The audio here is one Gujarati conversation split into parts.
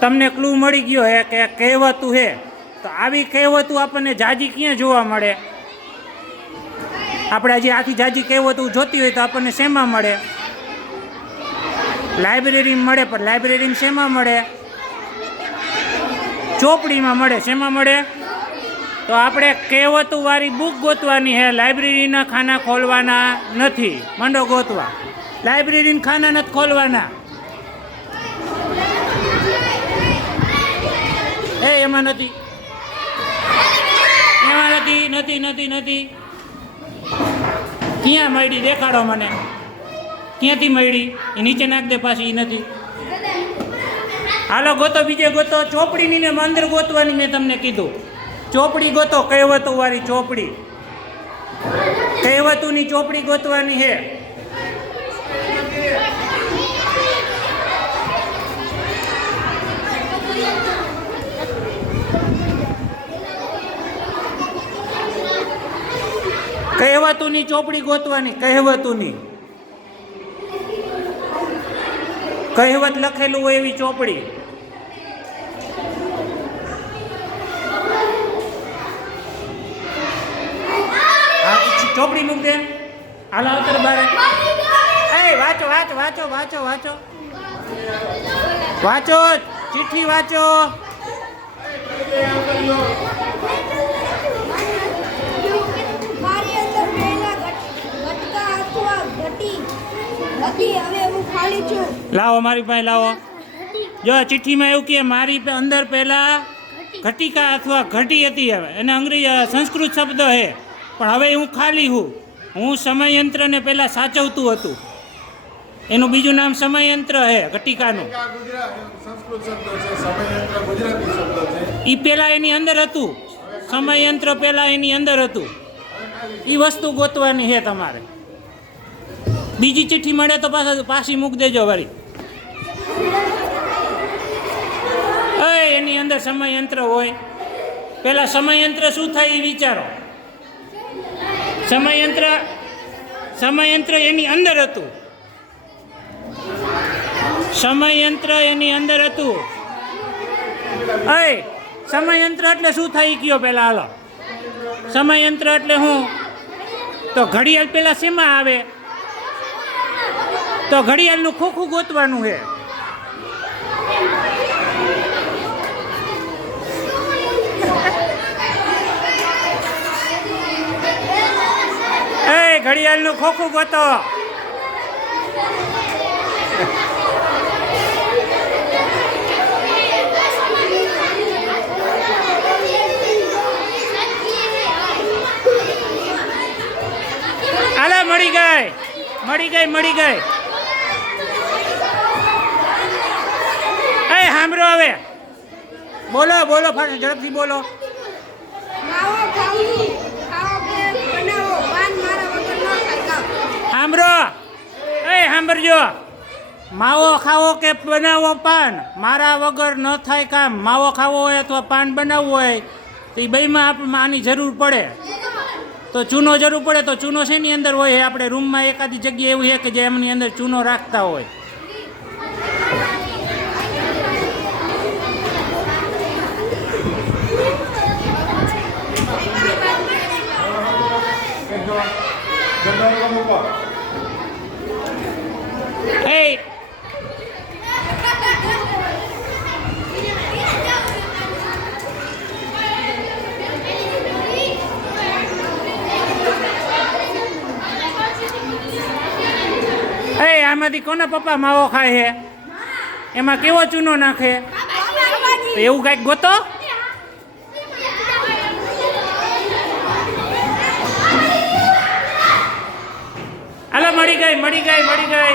તમને ક્લુ મળી ગયો હે કે કહેવતું હે, તો આવી કહેવતું આપણને જાજી ક્યાં જોવા મળે? આપણે હજી આથી જાજી કહેવતું જોતી હોય તો આપણને શેમાં મળે? લાઇબ્રેરીમાં મળે. પણ લાઇબ્રેરીમાં શેમાં મળે? ચોપડીમાં મળે. શેમાં મળે? તો આપણે કહેવતું વાળી બુક ગોતવાની હે, લાઇબ્રેરીના ખાના ખોલવાના નથી. મંડો ગોતવા, લાઇબ્રેરીના ખાના નથી ખોલવાના. એમાં નથી, એમાં નથી, નથી નથી નથી. ક્યાં મળી? દેખાડો મને, ક્યાંથી મળી? એ નીચે નાખ દે પાછી. એ નથી. હાલો ગોતો, બીજે ગોતો. ચોપડીની ને અંદર ગોતવાની મેં તમને કીધું. ચોપડી ગોતો, કહેવતું વાળી ચોપડી. કહેવતુની ચોપડી ગોતવાની હે. કહેવતુની ચોપડી ગોતવાની. કહેવતુની, કહેવત લખેલું હોય એવી ચોપડી. ચોપડી મૂક દે. હાલ આવતર બારે. વાંચો વાંચો વાંચો વાંચો વાંચો વાંચો, ચિઠ્ઠી વાંચો. લાવો મારી પાસે લાવો. જો ચિઠ્ઠીમાં એવું કે મારી અંદર પહેલા ઘટિકા અથવા ઘટી હતી. હવે એને અંગ્રેજી સંસ્કૃત શબ્દ છે, પણ હવે હું ખાલી હું સમયયંત્રને પહેલાં સાચવતું હતું. એનું બીજું નામ સમયયંત્ર છે, ઘટિકાનું. એ પહેલાં એની અંદર હતું. સમયયંત્ર પહેલાં એની અંદર હતું. એ વસ્તુ ગોતવાની છે તમારે. બીજી ચિઠ્ઠી મળે તો પાછી મૂક દેજો વારી. એની અંદર સમયયંત્ર હોય. પહેલાં સમયયંત્ર શું થાય એ વિચારો. સમયયંત્ર એની અંદર હતું. સમયયંત્ર એની અંદર હતું. સમયયંત્ર એટલે શું થાય કયો પહેલાં? હાલો, સમયયંત્ર એટલે હું? તો ઘડિયાળ પહેલાં શેમાં આવે? તો ઘડિયાળનું ખોખું ગોતવાનું છે. ઘડિયાળનું ખોખું ગોતો. હાલે, મળી ગઈ, મળી ગઈ, મળી ગઈ. સાંભળો હવે, બોલો બોલો, ઝડપથી બોલો. સાંભળો, સાંભળજો. માવો ખાવો કે બનાવો પાન, મારા વગર ન થાય કામ. માવો ખાવો હોય અથવા પાન બનાવવું હોય તો એ બેમાં આની જરૂર પડે. તો ચૂનો જરૂર પડે. તો ચૂનો શેની અંદર હોય? આપણે રૂમમાં એકાદી જગ્યા એવું છે કે જે એમની અંદર ચૂનો રાખતા હોય. આમાંથી કોના પપ્પા માવો ખાય છે? એમાં કેવો ચૂનો નાખે? તો એવું કાંઈક ગોતો. હાલો, મળી ગઈ, મળી ગઈ, મળી ગઈ.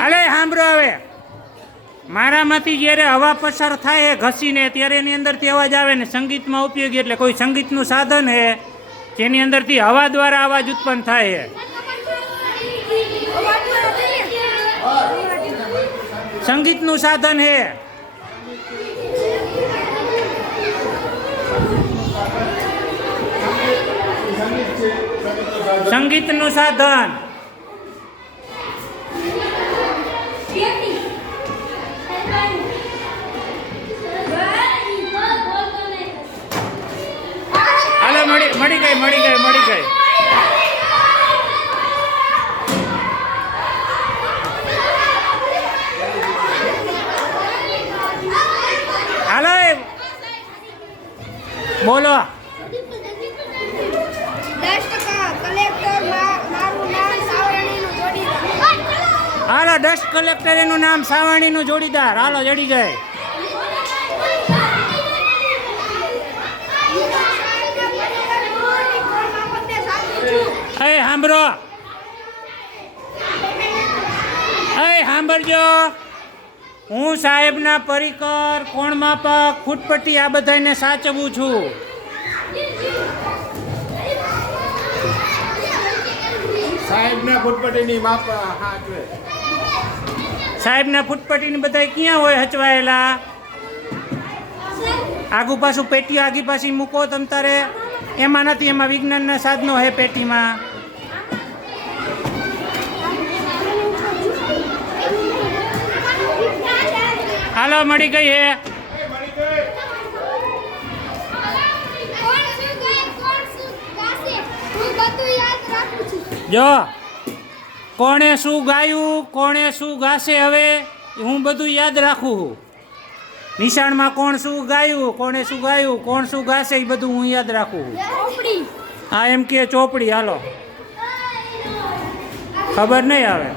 હાલે, સાંભળો હવે. મારામાંથી જ્યારે હવા પસાર થાય ઘસીને, ત્યારે એની અંદરથી અવાજ આવે ને. સંગીતમાં ઉપયોગી એટલે કોઈ સંગીતનું સાધન છે જેની અંદરથી હવા દ્વારા અવાજ ઉત્પન્ન થાય છે. સંગીતનું સાધન છે. સંગીતનું સાધન. હાલો મળી ગઈ. હાલો બોલો. હાલો ડસ્ટ કલેક્ટર એનું નામ સાવરણીનું જોડીદાર. હાલો જડી ગઈ. સાંભળજો. હું સાહેબના પરિકર, કોણ માપક, ફૂટપટ્ટી આ બધાને સાચવું છું. સાહેબના ફૂટપટ્ટીની માપ સાહેબના ફૂટપટ્ટીની બધા ક્યાં હોય હચવાયેલા? આગુ પાછું પેટીઓ આગી પાછી મૂકો તમ તારે. એમાં નથી, એમાં વિજ્ઞાનના સાધનો હે પેટીમાં. હાલો મળી ગઈ હે. જો કોણે શું ગાયું, કોણે શું ગાશે, હવે હું બધું યાદ રાખું. નિશાળમાં કોણ શું ગાયું, કોણે શું ગાયું, કોણ શું ગાશે એ બધું હું યાદ રાખું. હા એમ કે ચોપડી. હાલો ખબર નહીં આવે.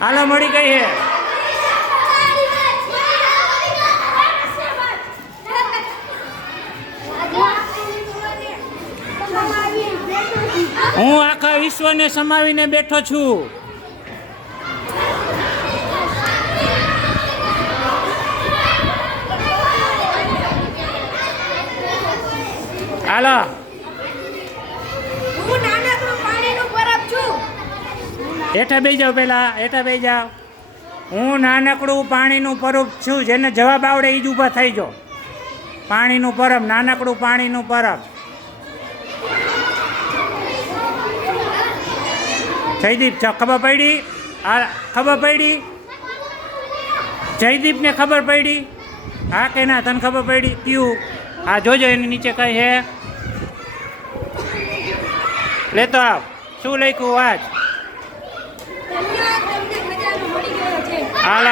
હાલો મળી ગઈ હે. હું આખા વિશ્વને સમાવીને બેઠો છું. હાલો હેઠા બેસી જાઓ. પેલા હેઠા બેસી જાઓ. હું નાનકડું પાણીનું પરબ છું. જેને જવાબ આવડે એ જ ઊભા થઈ જાઓ. પાણીનું પરબ, નાનકડું પાણીનું પરબ. જયદીપ ખબર પડી? હા ખબર પડી. જયદીપને ખબર પડી? હા કે ના? તને ખબર પડી? ક્યું? હા જોજો એની નીચે કઈ હે. લેતો આવ. શું લખ્યું વાંચ. હાલ